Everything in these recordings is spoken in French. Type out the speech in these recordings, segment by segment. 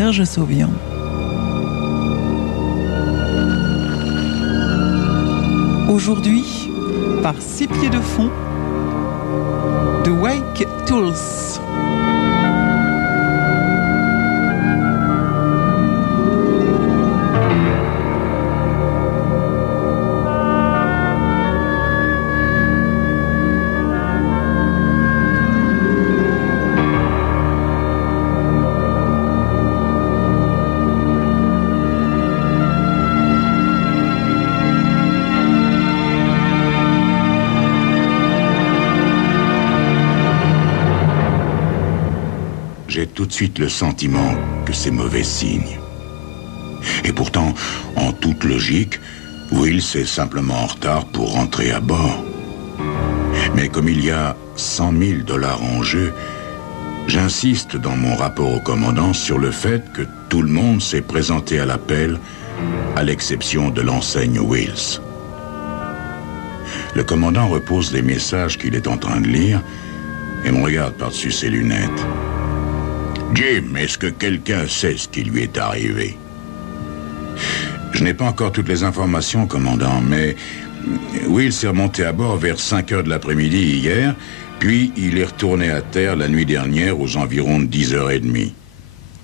Serge Sauvian. Aujourd'hui, par 6 pieds de fond, The Wake Tools. J'ai tout de suite le sentiment que c'est mauvais signe. Et pourtant, en toute logique, Wills est simplement en retard pour rentrer à bord. Mais comme il y a 100 000 $ en jeu, j'insiste dans mon rapport au commandant sur le fait que tout le monde s'est présenté à l'appel, à l'exception de l'enseigne Wills. Le commandant repose les messages qu'il est en train de lire et me regarde par-dessus ses lunettes. Jim, est-ce que quelqu'un sait ce qui lui est arrivé? Je n'ai pas encore toutes les informations, commandant, mais Will s'est remonté à bord vers 5 heures de l'après-midi hier, puis il est retourné à terre la nuit dernière aux environs de 10h30.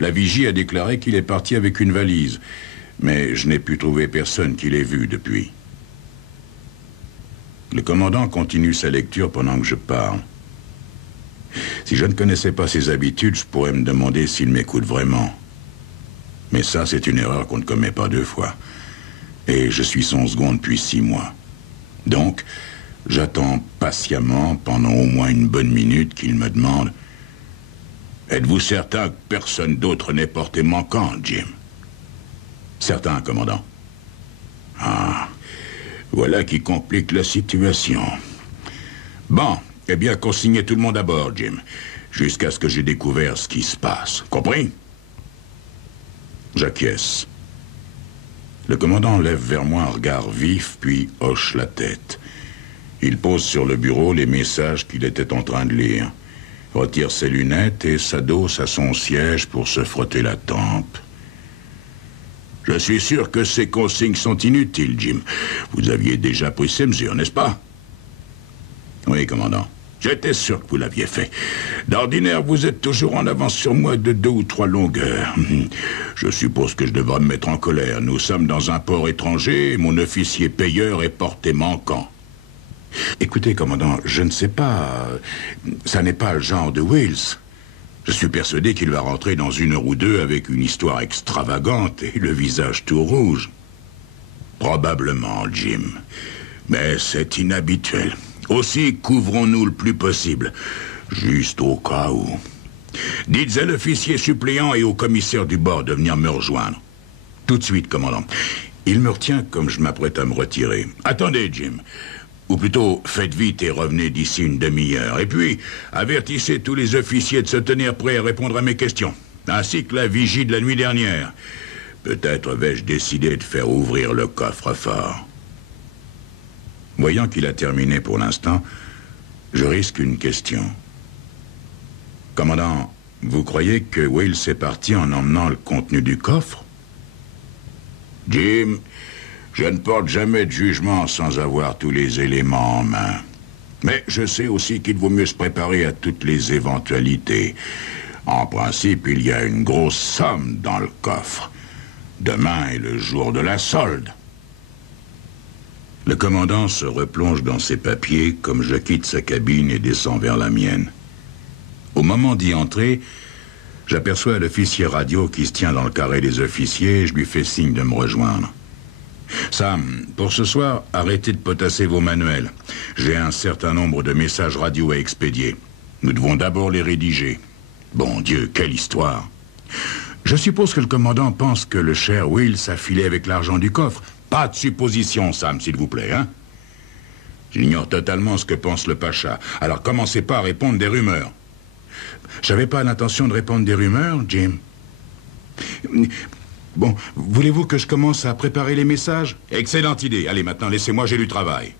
La vigie a déclaré qu'il est parti avec une valise, mais je n'ai pu trouver personne qui l'ait vu depuis. Le commandant continue sa lecture pendant que je parle. Si je ne connaissais pas ses habitudes, je pourrais me demander s'il m'écoute vraiment. Mais ça, c'est une erreur qu'on ne commet pas 2 fois. Et je suis son second depuis 6 mois. Donc, j'attends patiemment, pendant au moins une bonne minute, qu'il me demande « Êtes-vous certain que personne d'autre n'ait porté manquant, Jim ?» « Certain, commandant. » Ah, voilà qui complique la situation. Bon. Eh bien, consignez tout le monde à bord, Jim, jusqu'à ce que j'ai découvert ce qui se passe. Compris? J'acquiesce. Le commandant lève vers moi un regard vif, puis hoche la tête. Il pose sur le bureau les messages qu'il était en train de lire, retire ses lunettes et s'adosse à son siège pour se frotter la tempe. Je suis sûr que ces consignes sont inutiles, Jim. Vous aviez déjà pris ces mesures, n'est-ce pas? Oui, commandant. J'étais sûr que vous l'aviez fait. D'ordinaire, vous êtes toujours en avance sur moi de 2 ou 3 longueurs. Je suppose que je devrais me mettre en colère. Nous sommes dans un port étranger et mon officier payeur est porté manquant. Écoutez, commandant, je ne sais pas... Ça n'est pas le genre de Wills. Je suis persuadé qu'il va rentrer dans 1 heure ou 2 avec une histoire extravagante et le visage tout rouge. Probablement, Jim. Mais c'est inhabituel. Aussi, couvrons-nous le plus possible, juste au cas où. Dites à l'officier suppléant et au commissaire du bord de venir me rejoindre. Tout de suite, commandant. Il me retient comme je m'apprête à me retirer. Attendez, Jim. Ou plutôt, faites vite et revenez d'ici une demi-heure. Et puis, avertissez tous les officiers de se tenir prêts à répondre à mes questions, ainsi que la vigie de la nuit dernière. Peut-être vais-je décider de faire ouvrir le coffre-fort. Voyant qu'il a terminé pour l'instant, je risque une question. Commandant, vous croyez que Wills est parti en emmenant le contenu du coffre? Jim, je ne porte jamais de jugement sans avoir tous les éléments en main. Mais je sais aussi qu'il vaut mieux se préparer à toutes les éventualités. En principe, il y a une grosse somme dans le coffre. Demain est le jour de la solde. Le commandant se replonge dans ses papiers comme je quitte sa cabine et descend vers la mienne. Au moment d'y entrer, j'aperçois l'officier radio qui se tient dans le carré des officiers et je lui fais signe de me rejoindre. Sam, pour ce soir, arrêtez de potasser vos manuels. J'ai un certain nombre de messages radio à expédier. Nous devons d'abord les rédiger. Bon Dieu, quelle histoire! Je suppose que le commandant pense que le cher Wills a filé avec l'argent du coffre. Pas de supposition, Sam, s'il vous plaît, hein? J'ignore totalement ce que pense le pacha. Alors commencez pas à répondre des rumeurs. J'avais pas l'intention de répondre des rumeurs, Jim. Bon, voulez-vous que je commence à préparer les messages? Excellente idée. Allez, maintenant, laissez-moi, j'ai du travail.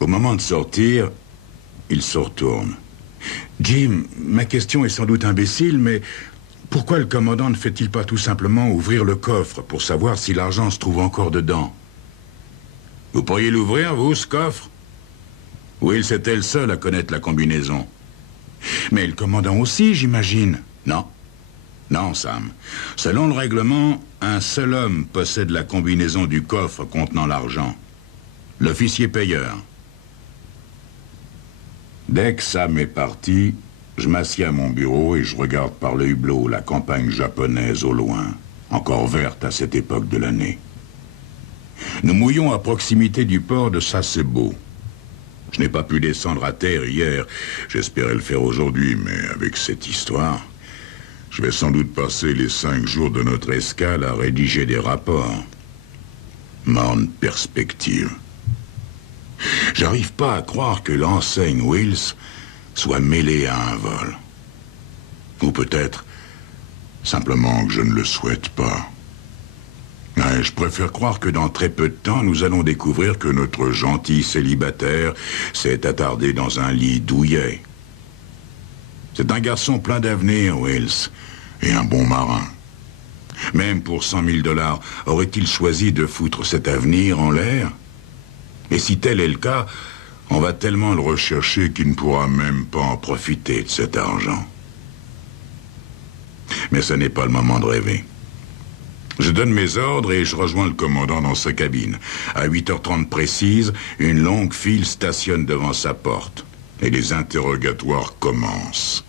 Au moment de sortir, il se retourne. Jim, ma question est sans doute imbécile, mais Pourquoi le commandant ne fait-il pas tout simplement ouvrir le coffre pour savoir si l'argent se trouve encore dedans? Vous pourriez l'ouvrir, vous, ce coffre? Wills était le seul à connaître la combinaison. Mais le commandant aussi, j'imagine. Non. Non, Sam. Selon le règlement, un seul homme possède la combinaison du coffre contenant l'argent. L'officier payeur. Dès que Sam est parti, je m'assieds à mon bureau et je regarde par le hublot la campagne japonaise au loin, encore verte à cette époque de l'année. Nous mouillons à proximité du port de Sasebo. Je n'ai pas pu descendre à terre hier. J'espérais le faire aujourd'hui, mais avec cette histoire, je vais sans doute passer les 5 jours de notre escale à rédiger des rapports. Morne perspective. J'arrive pas à croire que l'enseigne Wills soit mêlée à un vol. Ou peut-être simplement que je ne le souhaite pas. Ouais, je préfère croire que dans très peu de temps, nous allons découvrir que notre gentil célibataire s'est attardé dans un lit douillet. C'est un garçon plein d'avenir, Wills, et un bon marin. Même pour 100 000 $, aurait-il choisi de foutre cet avenir en l'air? Et si tel est le cas, on va tellement le rechercher qu'il ne pourra même pas en profiter de cet argent. Mais ce n'est pas le moment de rêver. Je donne mes ordres et je rejoins le commandant dans sa cabine. À 8h30 précise, une longue file stationne devant sa porte. Et les interrogatoires commencent.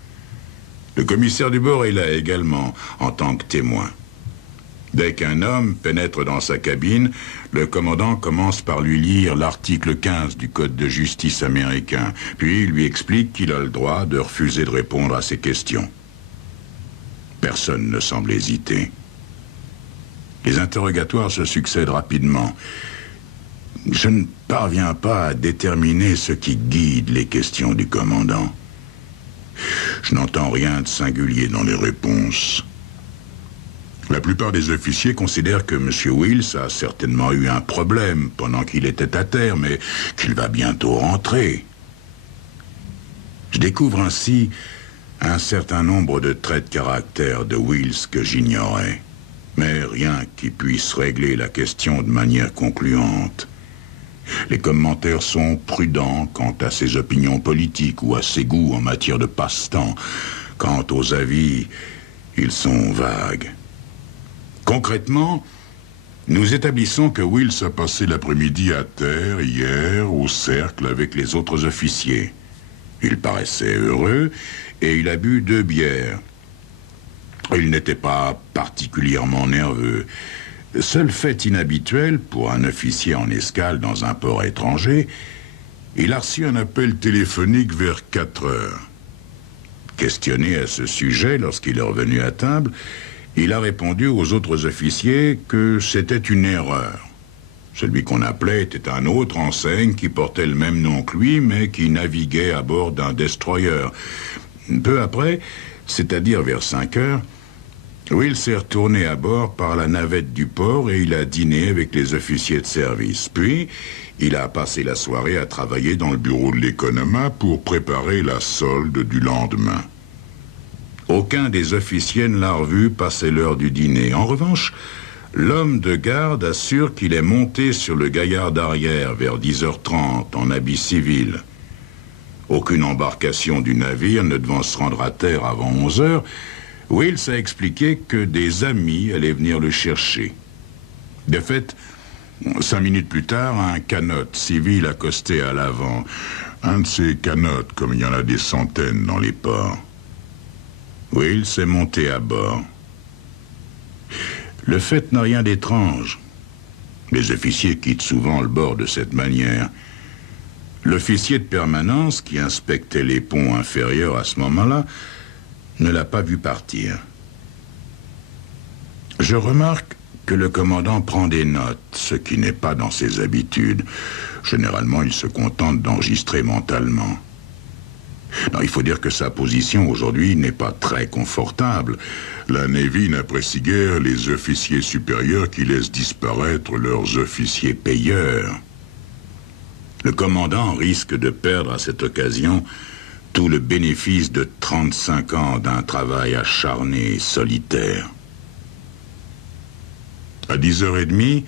Le commissaire du bord est là également, en tant que témoin. Dès qu'un homme pénètre dans sa cabine, le commandant commence par lui lire l'article 15 du Code de justice américain, puis il lui explique qu'il a le droit de refuser de répondre à ses questions. Personne ne semble hésiter. Les interrogatoires se succèdent rapidement. Je ne parviens pas à déterminer ce qui guide les questions du commandant. Je n'entends rien de singulier dans les réponses. La plupart des officiers considèrent que M. Wills a certainement eu un problème pendant qu'il était à terre, mais qu'il va bientôt rentrer. Je découvre ainsi un certain nombre de traits de caractère de Wills que j'ignorais, mais rien qui puisse régler la question de manière concluante. Les commentaires sont prudents quant à ses opinions politiques ou à ses goûts en matière de passe-temps. Quant aux avis, ils sont vagues. Concrètement, nous établissons que Wills a passé l'après-midi à terre hier au cercle avec les autres officiers. Il paraissait heureux et il a bu 2 bières. Il n'était pas particulièrement nerveux. Seul fait inhabituel pour un officier en escale dans un port étranger, il a reçu un appel téléphonique vers 4 heures. Questionné à ce sujet lorsqu'il est revenu à table, il a répondu aux autres officiers que c'était une erreur. Celui qu'on appelait était un autre enseigne qui portait le même nom que lui, mais qui naviguait à bord d'un destroyer. Peu après, c'est-à-dire vers 5 heures, Will s'est retourné à bord par la navette du port et il a dîné avec les officiers de service. Puis, il a passé la soirée à travailler dans le bureau de l'Economa pour préparer la solde du lendemain. Aucun des officiers ne l'a revu passer l'heure du dîner. En revanche, l'homme de garde assure qu'il est monté sur le gaillard d'arrière vers 10h30 en habit civil. Aucune embarcation du navire ne devant se rendre à terre avant 11h, Wills a expliqué que des amis allaient venir le chercher. De fait, 5 minutes plus tard, un canot civil accostait à l'avant. Un de ces canots, comme il y en a des centaines dans les ports. Wills est monté à bord. Le fait n'a rien d'étrange. Les officiers quittent souvent le bord de cette manière. L'officier de permanence, qui inspectait les ponts inférieurs à ce moment-là, ne l'a pas vu partir. Je remarque que le commandant prend des notes, ce qui n'est pas dans ses habitudes. Généralement, il se contente d'enregistrer mentalement. Non, il faut dire que sa position aujourd'hui n'est pas très confortable. La Navy n'apprécie guère les officiers supérieurs qui laissent disparaître leurs officiers payeurs. Le commandant risque de perdre à cette occasion tout le bénéfice de 35 ans d'un travail acharné et solitaire. À 10h30,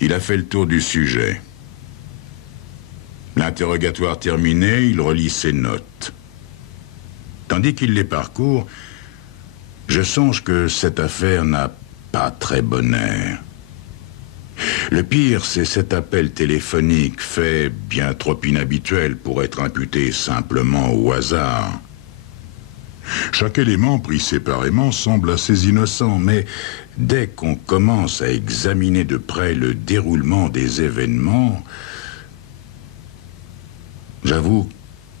il a fait le tour du sujet. L'interrogatoire terminé, il relit ses notes. Tandis qu'il les parcourt, je songe que cette affaire n'a pas très bon air. Le pire, c'est cet appel téléphonique fait bien trop inhabituel pour être imputé simplement au hasard. Chaque élément pris séparément semble assez innocent, mais dès qu'on commence à examiner de près le déroulement des événements, j'avoue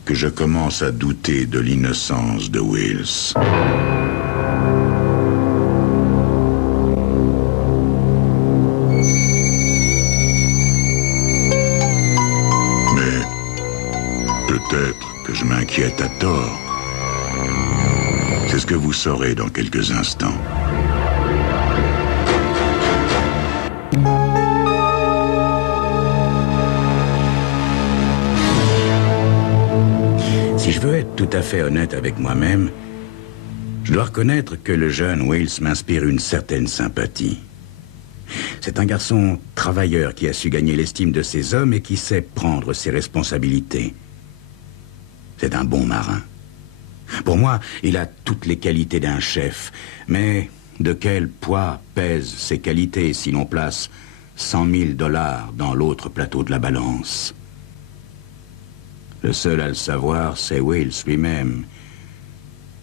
que je commence à douter de l'innocence de Wills. Mais peut-être que je m'inquiète à tort. C'est ce que vous saurez dans quelques instants. Si je veux être tout à fait honnête avec moi-même, je dois reconnaître que le jeune Wills m'inspire une certaine sympathie. C'est un garçon travailleur qui a su gagner l'estime de ses hommes et qui sait prendre ses responsabilités. C'est un bon marin. Pour moi, il a toutes les qualités d'un chef. Mais de quel poids pèsent ces qualités si l'on place 100 000 $ dans l'autre plateau de la balance? Le seul à le savoir, c'est Wills lui-même.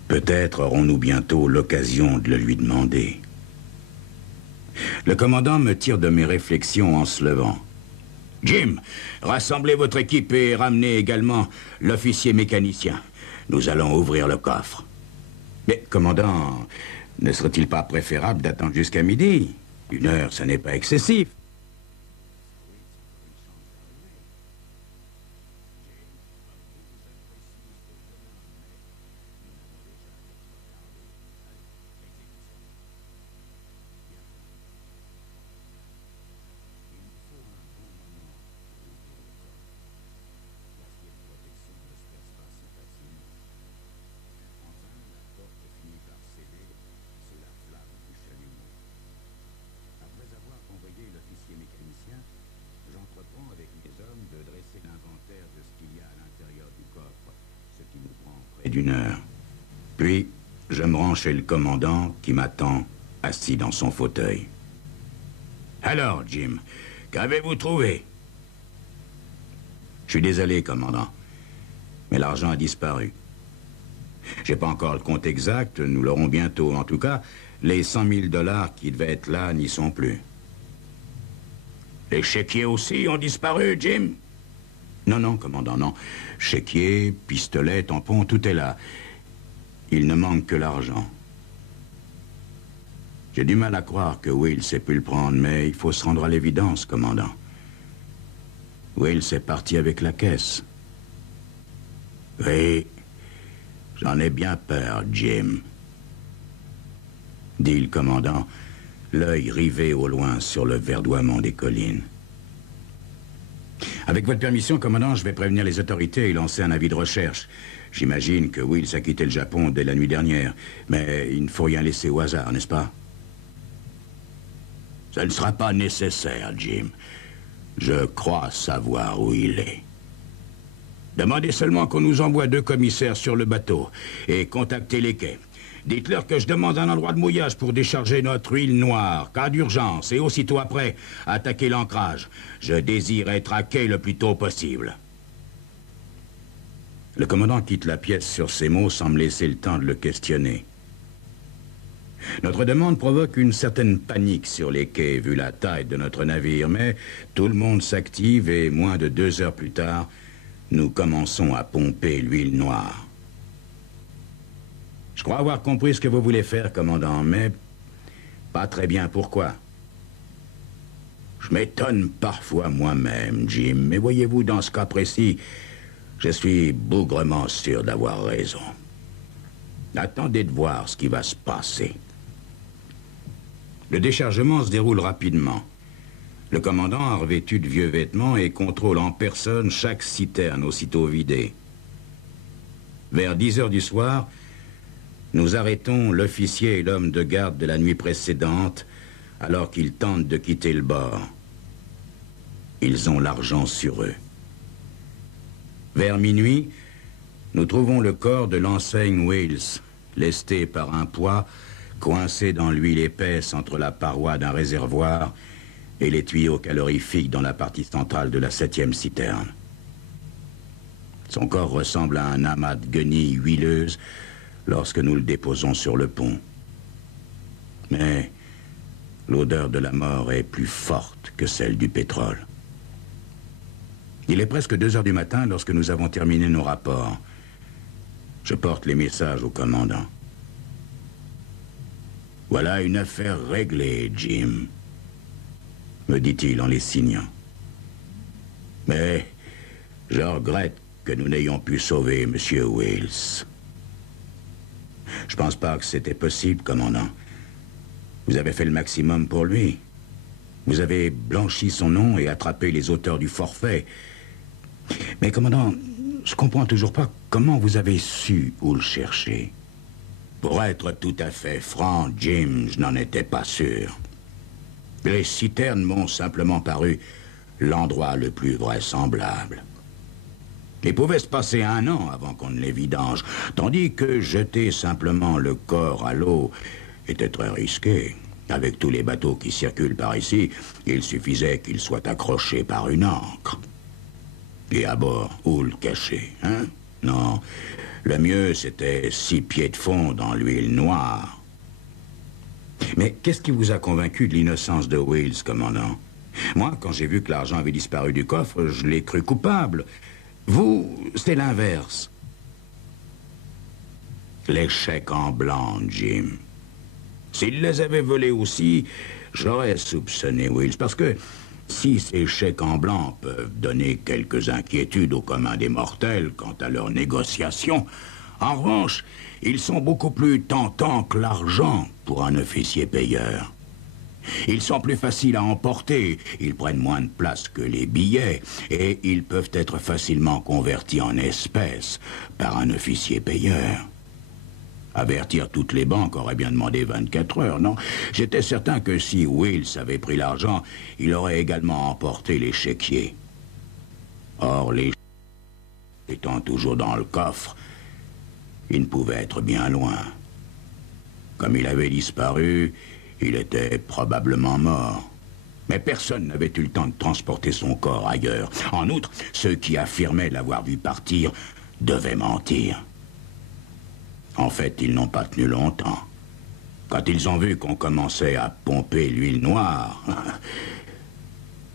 Peut-être aurons-nous bientôt l'occasion de le lui demander. Le commandant me tire de mes réflexions en se levant. « Jim, rassemblez votre équipe et ramenez également l'officier mécanicien. Nous allons ouvrir le coffre. » « Mais, commandant, ne serait-il pas préférable d'attendre jusqu'à midi? 1 heure, ça n'est pas excessif. » d'1 heure. Puis, je me rends chez le commandant qui m'attend assis dans son fauteuil. « Alors, Jim, qu'avez-vous trouvé ?»« Je suis désolé, commandant, mais l'argent a disparu. J'ai pas encore le compte exact, nous l'aurons bientôt. En tout cas, les 100 000 $ qui devaient être là n'y sont plus. »« Les chéquiers aussi ont disparu, Jim ?» Non, non, commandant, non. Chéquier, pistolet, tampon, tout est là. Il ne manque que l'argent. J'ai du mal à croire que Wills ait pu le prendre, mais il faut se rendre à l'évidence, commandant. Wills est parti avec la caisse. Oui, j'en ai bien peur, Jim, dit le commandant, l'œil rivé au loin sur le verdoiement des collines. Avec votre permission, commandant, je vais prévenir les autorités et lancer un avis de recherche. J'imagine que Wills a quitté le Japon dès la nuit dernière, mais il ne faut rien laisser au hasard, n'est-ce pas? Ça ne sera pas nécessaire, Jim. Je crois savoir où il est. Demandez seulement qu'on nous envoie 2 commissaires sur le bateau et contactez les quais. Dites-leur que je demande un endroit de mouillage pour décharger notre huile noire, cas d'urgence, et aussitôt après, attaquer l'ancrage. Je désire être à quai le plus tôt possible. Le commandant quitte la pièce sur ces mots sans me laisser le temps de le questionner. Notre demande provoque une certaine panique sur les quais, vu la taille de notre navire, mais tout le monde s'active et moins de 2 heures plus tard, nous commençons à pomper l'huile noire. Je crois avoir compris ce que vous voulez faire, commandant, mais pas très bien pourquoi. Je m'étonne parfois moi-même, Jim, mais voyez-vous, dans ce cas précis, je suis bougrement sûr d'avoir raison. Attendez de voir ce qui va se passer. Le déchargement se déroule rapidement. Le commandant a revêtu de vieux vêtements et contrôle en personne chaque citerne aussitôt vidée. Vers 10 heures du soir, nous arrêtons l'officier et l'homme de garde de la nuit précédente alors qu'ils tentent de quitter le bord. Ils ont l'argent sur eux. Vers minuit, nous trouvons le corps de l'enseigne Wills, lesté par un poids, coincé dans l'huile épaisse entre la paroi d'un réservoir et les tuyaux calorifiques dans la partie centrale de la 7e citerne. Son corps ressemble à un amas de guenilles huileuses lorsque nous le déposons sur le pont. Mais l'odeur de la mort est plus forte que celle du pétrole. Il est presque 2 heures du matin lorsque nous avons terminé nos rapports. Je porte les messages au commandant. « Voilà une affaire réglée, Jim, » me dit-il en les signant. « Mais je regrette que nous n'ayons pu sauver M. Wills. Je pense pas que c'était possible, commandant. Vous avez fait le maximum pour lui. Vous avez blanchi son nom et attrapé les auteurs du forfait. Mais, commandant, je comprends toujours pas comment vous avez su où le chercher. Pour être tout à fait franc, Jim, je n'en étais pas sûr. Les citernes m'ont simplement paru l'endroit le plus vraisemblable. Il pouvait se passer 1 an avant qu'on ne les vidange, tandis que jeter simplement le corps à l'eau était très risqué. Avec tous les bateaux qui circulent par ici, il suffisait qu'ils soient accrochés par une ancre. Et à bord, où le cacher, hein? Non, le mieux c'était 6 pieds de fond dans l'huile noire. Mais qu'est-ce qui vous a convaincu de l'innocence de Wills, commandant? Moi, quand j'ai vu que l'argent avait disparu du coffre, je l'ai cru coupable. Vous, c'était l'inverse. Les chèques en blanc, Jim. S'il les avait volés aussi, j'aurais soupçonné Wills, parce que si ces chèques en blanc peuvent donner quelques inquiétudes au commun des mortels quant à leur négociation, en revanche, ils sont beaucoup plus tentants que l'argent pour un officier payeur. Ils sont plus faciles à emporter, ils prennent moins de place que les billets, et ils peuvent être facilement convertis en espèces par un officier payeur. Avertir toutes les banques aurait bien demandé 24 heures, non? J'étais certain que si Wills avait pris l'argent, il aurait également emporté les chéquiers. Or, les étant toujours dans le coffre, il ne pouvait être bien loin. Comme il avait disparu, il était probablement mort. Mais personne n'avait eu le temps de transporter son corps ailleurs. En outre, ceux qui affirmaient l'avoir vu partir devaient mentir. En fait, ils n'ont pas tenu longtemps. Quand ils ont vu qu'on commençait à pomper l'huile noire...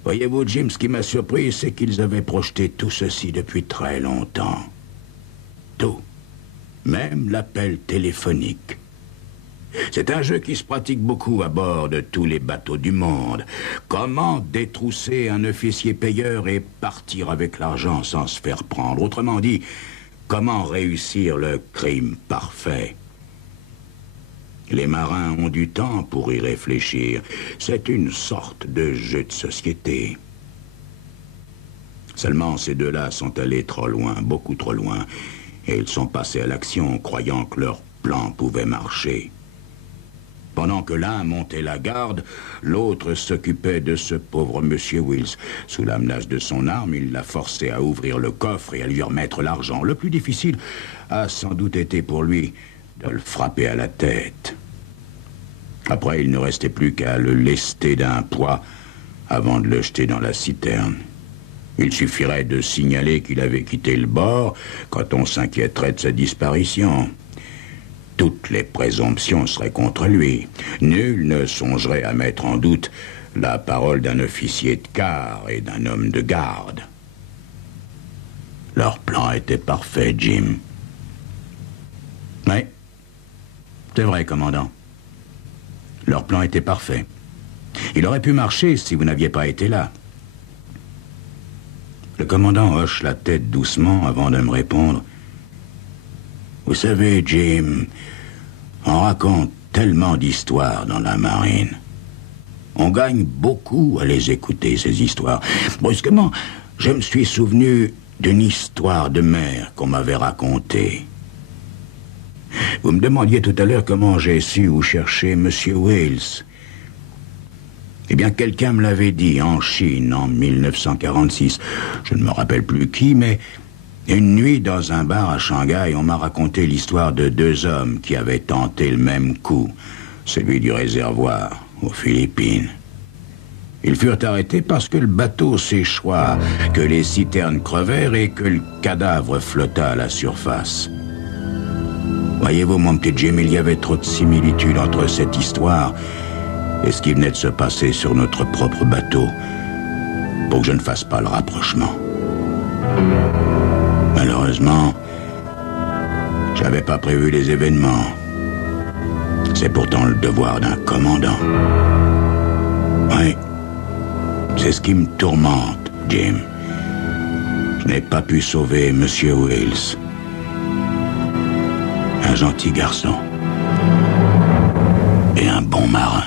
Voyez-vous, Jim, ce qui m'a surpris, c'est qu'ils avaient projeté tout ceci depuis très longtemps. Tout. Même l'appel téléphonique. C'est un jeu qui se pratique beaucoup à bord de tous les bateaux du monde. Comment détrousser un officier payeur et partir avec l'argent sans se faire prendre? Autrement dit, comment réussir le crime parfait? Les marins ont du temps pour y réfléchir. C'est une sorte de jeu de société. Seulement, ces deux-là sont allés trop loin, beaucoup trop loin, et ils sont passés à l'action, croyant que leur plan pouvait marcher. Pendant que l'un montait la garde, l'autre s'occupait de ce pauvre monsieur Wills. Sous la menace de son arme, il l'a forcé à ouvrir le coffre et à lui remettre l'argent. Le plus difficile a sans doute été pour lui de le frapper à la tête. Après, il ne restait plus qu'à le lester d'un poids avant de le jeter dans la citerne. Il suffirait de signaler qu'il avait quitté le bord quand on s'inquiéterait de sa disparition. Toutes les présomptions seraient contre lui. Nul ne songerait à mettre en doute la parole d'un officier de quart et d'un homme de garde. Leur plan était parfait, Jim. Oui, c'est vrai, commandant. Leur plan était parfait. Il aurait pu marcher si vous n'aviez pas été là. Le commandant hoche la tête doucement avant de me répondre. Vous savez, Jim, on raconte tellement d'histoires dans la marine. On gagne beaucoup à les écouter, ces histoires. Brusquement, je me suis souvenu d'une histoire de mer qu'on m'avait racontée. Vous me demandiez tout à l'heure comment j'ai su où chercher Monsieur Wales. Eh bien, quelqu'un me l'avait dit en Chine en 1946. Je ne me rappelle plus qui, mais une nuit dans un bar à Shanghai, on m'a raconté l'histoire de deux hommes qui avaient tenté le même coup, celui du réservoir aux Philippines. Ils furent arrêtés parce que le bateau s'échoua, que les citernes crevèrent et que le cadavre flotta à la surface. Voyez-vous, mon petit Jim, il y avait trop de similitudes entre cette histoire et ce qui venait de se passer sur notre propre bateau pour que je ne fasse pas le rapprochement. Malheureusement, j'avais pas prévu les événements. C'est pourtant le devoir d'un commandant. Oui, c'est ce qui me tourmente, Jim. Je n'ai pas pu sauver Monsieur Wales. Un gentil garçon et un bon marin.